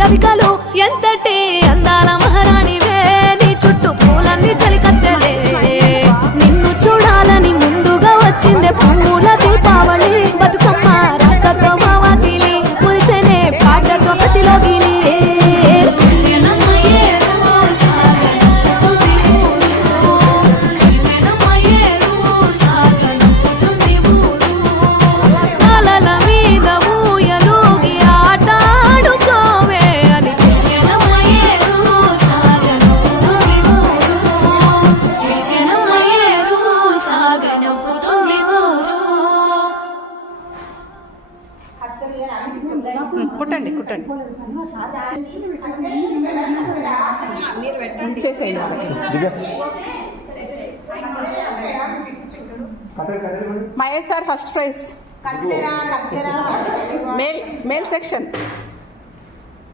రవికలు ఎంతటే అందాల మహారాణి కుట్టండి కుట్టండి. వాళ్ళకి. Mahesh sir first prize male male section